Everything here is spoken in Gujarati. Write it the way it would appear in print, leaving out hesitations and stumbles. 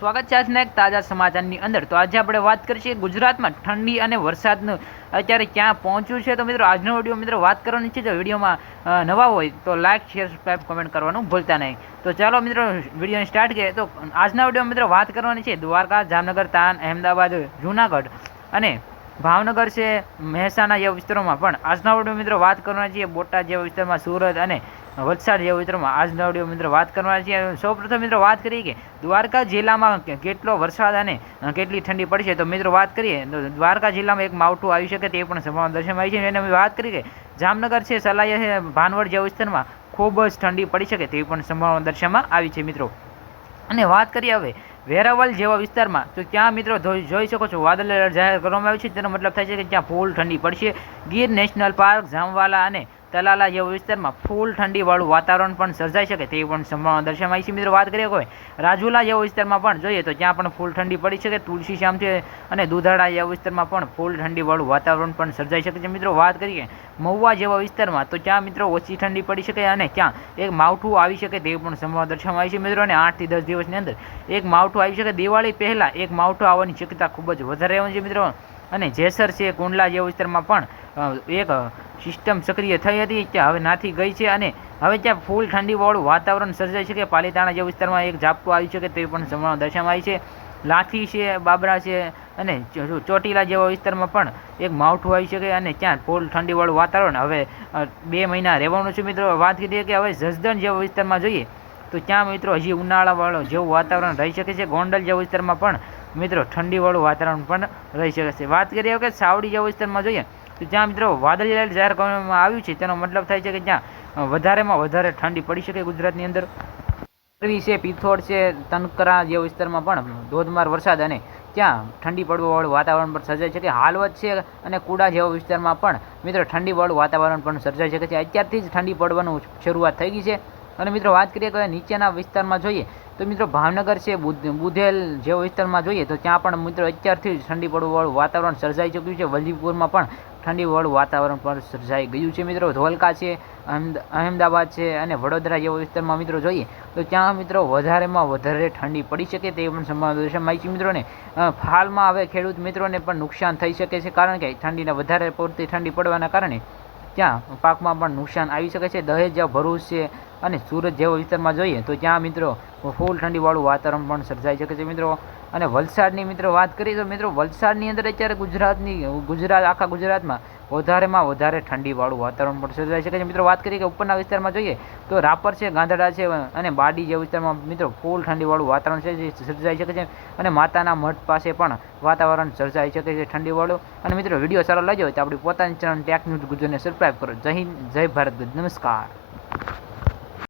સ્વાગત છે આજના એક તાજા સમાચારની અંદર। તો આજે આપણે વાત કરીએ ગુજરાતમાં ઠંડી અને વરસાદનું અત્યારે ક્યાં પહોંચ્યું છે। તો મિત્રો આજનો વિડીયો મિત્રો વાત કરવાની છે। જો વિડીયોમાં નવા હોય તો લાઇક શેર સબસ્ક્રાઈબ કમેન્ટ કરવાનું ભૂલતા નહીં। તો ચાલો મિત્રો વિડીયોને સ્ટાર્ટ કરીએ। તો આજના વિડીયો મિત્રો વાત કરવાની છે દ્વારકા, જામનગર, તાન, અહેમદાબાદ, જૂનાગઢ અને ભાવનગર છે, મહેસાણા જેવા વિસ્તારોમાં પણ આજના વિડીયો મિત્રો વાત કરવાના છીએ। બોટાદ જેવા વિસ્તારમાં, સુરત અને વલસાડ જેવા વિસ્તારોમાં આજના વિડીયો મિત્રો વાત કરવાના છીએ। સૌપ્રથમ મિત્રો વાત કરીએ કે દ્વારકા જિલ્લામાં કેટલો વરસાદ અને કેટલી ઠંડી પડશે। તો મિત્રો વાત કરીએ તો દ્વારકા જિલ્લામાં એક માવઠું આવી શકે તે પણ સંભાવના દર્શાવાઈ છે। અને વાત કરીએ કે જામનગર છે, સલાયા છે, ભાનવડ જેવા વિસ્તારમાં ખૂબ જ ઠંડી પડી શકે તેવી પણ સંભાવના દર્શાવવામાં આવી છે મિત્રો। અને વાત કરીએ હવે વેરાવળ જેવા વિસ્તારમાં, તો ત્યાં મિત્રો જોઈ શકો છો વાદળ એલર્ટ જાહેર કરવામાં આવ્યું છે। તેનો મતલબ થાય છે કે ત્યાં ફૂલ ઠંડી પડશે। ગીર નેશનલ પાર્ક, જામવાલા અને તલાલા જેવા વિસ્તારમાં ફૂલ ઠંડીવાળું વાતાવરણ પણ સર્જાઈ શકે તેવી પણ સંભાવના દર્શાવાઈ છે મિત્રો। વાત કરીએ કોઈ રાજુલા જેવા વિસ્તારમાં પણ જોઈએ તો ત્યાં પણ ફૂલ ઠંડી પડી શકે। તુલસીશ્યામ છે અને દુધાળા જેવા વિસ્તારમાં પણ ફૂલ ઠંડીવાળું વાતાવરણ પણ સર્જાઈ શકે છે મિત્રો। વાત કરીએ મહુવા જેવા વિસ્તારમાં, તો ત્યાં મિત્રો ઓછી ઠંડી પડી શકે અને ત્યાં એક માવઠું આવી શકે તેવી પણ સંભાવના દર્શાવાઈ છે મિત્રો। અને 8 થી 10 દિવસની અંદર એક માવઠું આવી શકે। દિવાળી પહેલાં એક માવઠું આવવાની શક્યતા ખૂબ જ વધારે રહેવાની છે મિત્રો। અને જેસર છે, કુંડલા જેવા વિસ્તારમાં પણ એક સિસ્ટમ સક્રિય થઈ હતી, ત્યાં હવે નાથી ગઈ છે અને હવે ત્યાં ફૂલ ઠંડીવાળું વાતાવરણ સર્જાઈ શકે। પાલીતાણા જેવા વિસ્તારમાં એક ઝાપટું આવી શકે તેવી પણ સંભાવના દર્શાવાઈ છે। લાઠી છે, બાબરા છે અને ચોટીલા જેવા વિસ્તારમાં પણ એક માવઠું આવી શકે અને ત્યાં ફૂલ ઠંડીવાળું વાતાવરણ હવે 2 મહિના રહેવાનું છે મિત્રો। વાત કરીએ કે હવે જસદણ જેવા વિસ્તારમાં જોઈએ તો ત્યાં મિત્રો હજી ઉનાળાવાળું જેવું વાતાવરણ રહી શકે છે। ગોંડલ જેવા વિસ્તારમાં પણ મિત્રો ઠંડીવાળું વાતાવરણ પણ રહી શકે છે। વાત કરીએ કે સાવડી જેવા વિસ્તારમાં જોઈએ તો ત્યાં મિત્રો વાદળી એલર્ટ જાહેર કરવામાં આવ્યું છે। તેનો મતલબ થાય છે કે ત્યાં વધારેમાં વધારે ઠંડી પડી શકે ગુજરાતની અંદર। છે, પિથોડ છે, તનકરા જેવા વિસ્તારમાં પણ ધોધમાર વરસાદ અને ત્યાં ઠંડી પડવાવાળું વાતાવરણ પણ સર્જાઈ શકે। હાલવત છે અને કુડા જેવા વિસ્તારમાં પણ મિત્રો ઠંડીવાળું વાતાવરણ પણ સર્જાઈ શકે છે। અત્યારથી જ ઠંડી પડવાનું શરૂઆત થઈ ગઈ છે। અને મિત્રો વાત કરીએ કે નીચેના વિસ્તારમાં જોઈએ તો મિત્રો ભાવનગર છે, બુધેલ જેવા વિસ્તારમાં જોઈએ તો ત્યાં પણ મિત્રો અત્યારથી જ ઠંડી પડવાવાળું વાતાવરણ સર્જાઈ ચૂક્યું છે। વલ્લભીપુરમાં પણ ઠંડીવાળું વાતાવરણ પણ સર્જાઈ ગયું છે મિત્રો। ધોલકા છે, અહેમદાબાદ છે અને વડોદરા જેવા વિસ્તારમાં મિત્રો જોઈએ તો ત્યાં મિત્રો વધારેમાં વધારે ઠંડી પડી શકે તે પણ સંભાવના દર્શાવાઈ છે મિત્રોને। હાલમાં હવે ખેડૂત મિત્રોને પણ નુકસાન થઈ શકે છે, કારણ કે ઠંડીને વધારે પૂરતી ઠંડી પડવાના કારણે ત્યાં પાકમાં પણ નુકસાન આવી શકે છે। દહેજ, ભરૂચ છે અને સુરત જેવા વિસ્તારમાં જોઈએ તો ત્યાં મિત્રો ફૂલ ઠંડીવાળું વાતાવરણ પણ સર્જાઈ શકે છે મિત્રો। અને વલસાડની મિત્રો વાત કરીએ તો મિત્રો વલસાડની અંદર અત્યારે આખા ગુજરાતમાં વધારેમાં વધારે ઠંડીવાળું વાતાવરણ પણ સર્જાઈ શકે છે મિત્રો। વાત કરીએ કે ઉપરના વિસ્તારમાં જોઈએ તો રાપર છે, ગાંધડા છે અને બાડી જેવા વિસ્તારમાં મિત્રો ફૂલ ઠંડીવાળું વાતાવરણ સર્જાઈ શકે છે। અને માતાના મઠ પાસે પણ વાતાવરણ સર્જાઈ શકે છે ઠંડીવાળું। અને મિત્રો વિડીયો સારો લાગ્યો હોય તો આપણી પોતાની ચેનલ ટેક ન્યૂઝ ગુજરાતને સબસ્ક્રાઈબ કરો। જય હિન્દ, જય ભારત, નમસ્કાર।